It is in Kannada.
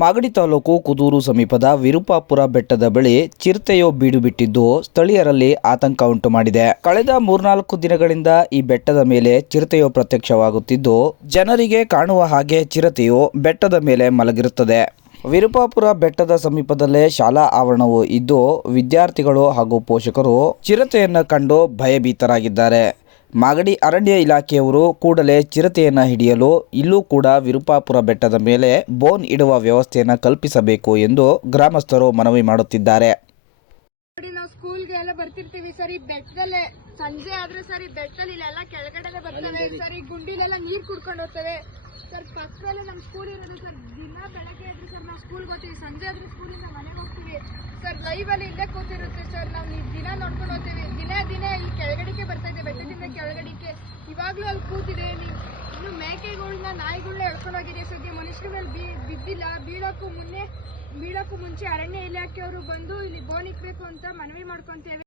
ಮಾಗಡಿ ತಾಲೂಕು ಕುದೂರು ಸಮೀಪದ ವಿರುಪಾಪುರ ಬೆಟ್ಟದ ಬಳಿ ಚಿರತೆಯು ಬೀಡು ಬಿಟ್ಟಿದ್ದು ಸ್ಥಳೀಯರಲ್ಲಿ ಆತಂಕ ಉಂಟು ಮಾಡಿದೆ. ಕಳೆದ 3-4 ದಿನಗಳಿಂದ ಈ ಬೆಟ್ಟದ ಮೇಲೆ ಚಿರತೆಯು ಪ್ರತ್ಯಕ್ಷವಾಗುತ್ತಿದ್ದು ಜನರಿಗೆ ಕಾಣುವ ಹಾಗೆ ಚಿರತೆಯು ಬೆಟ್ಟದ ಮೇಲೆ ಮಲಗಿರುತ್ತದೆ. ವಿರುಪಾಪುರ ಬೆಟ್ಟದ ಸಮೀಪದಲ್ಲೇ ಶಾಲಾ ಆವರಣವು ಇದ್ದು ವಿದ್ಯಾರ್ಥಿಗಳು ಹಾಗೂ ಪೋಷಕರು ಚಿರತೆಯನ್ನು ಕಂಡು ಭಯಭೀತರಾಗಿದ್ದಾರೆ. ಮಾಗಡಿ ಅರಣ್ಯ ಇಲಾಖೆಯವರು ಕೂಡಲೇ ಚಿರತೆಯನ್ನು ಹಿಡಿಯಲು ಇಲ್ಲೂ ಕೂಡ ವಿರುಪಾಪುರ ಬೆಟ್ಟದ ಮೇಲೆ ಬೋನ್ ಇಡುವ ವ್ಯವಸ್ಥೆಯನ್ನು ಕಲ್ಪಿಸಬೇಕು ಎಂದು ಗ್ರಾಮಸ್ಥರು ಮನವಿ ಮಾಡುತ್ತಿದ್ದಾರೆ. ನಾವು ಸ್ಕೂಲ್ಗೆ ಎಲ್ಲ ಬರ್ತಿರ್ತೀವಿ ಸರ್, ಈ ಬೆಟ್ಟದಲ್ಲೇ ಸಂಜೆ ಆದ್ರೆ ಸರ್ ಈ ಬೆಟ್ಟದಲ್ಲಿ ಇಲ್ಲೆಲ್ಲ ಕೆಳಗಡೆ ಬರ್ತವೆ ಸರ್, ಈ ಗುಂಡಿಲೆಲ್ಲ ನೀರು ಕುಡ್ಕೊಂಡು ಹೋಗ್ತವೆ ಸರ್. ಪಕ್ಕದಲ್ಲೇ ನಮ್ಮ ಸ್ಕೂಲ್ ಇರೋದು ಸರ್. ದಿನ ಬೆಳಗ್ಗೆ ಆದ್ರೆ ಸರ್ ನಾವು ಸ್ಕೂಲ್ಗೆ ಹೋಗ್ತೀವಿ, ಸಂಜೆ ಆದ್ರೆ ಸ್ಕೂಲಿಂದ ಮನೆಗೆ ಹೋಗ್ತೀವಿ ಸರ್. ಲೈವ್ ಅಲ್ಲಿ ಇಲ್ಲೇ ಕೂತಿರುತ್ತೆ ಸರ್, ನಾವು ದಿನ ನೋಡ್ಕೊಂಡು ಹೋಗ್ತೀವಿ. ದಿನ ಈ ಕೆಳಗಡೆಗೆ ಬರ್ತಾ ಇದೆ, ಬೆಟ್ಟದಿಂದ ಕೆಳಗಡೆಗೆ ಇವಾಗ್ಲೂ ಅಲ್ಲಿ ಕೂತಿದೆ. ಇನ್ನು ಮೇಕೆಗಳನ್ನ ನಾಯಿಗಳನ್ನ ಎಳ್ಕೊಂಡು ಹೋಗಿದೆ ಸದ್ಯ. ಮನುಷ್ಯರ ಮೇಲೆ ಬಿದ್ದಿಲ್ಲ. ಬೀಳೋಕ್ಕೂ ಮುಂಚೆ ಅರಣ್ಯ ಇಲಾಖೆಯವರು ಬಂದು ಇಲ್ಲಿ ಬೋನ್ ಇಕ್ಬೇಕು ಅಂತ ಮನವಿ ಮಾಡ್ಕೊಂತೇವೆ.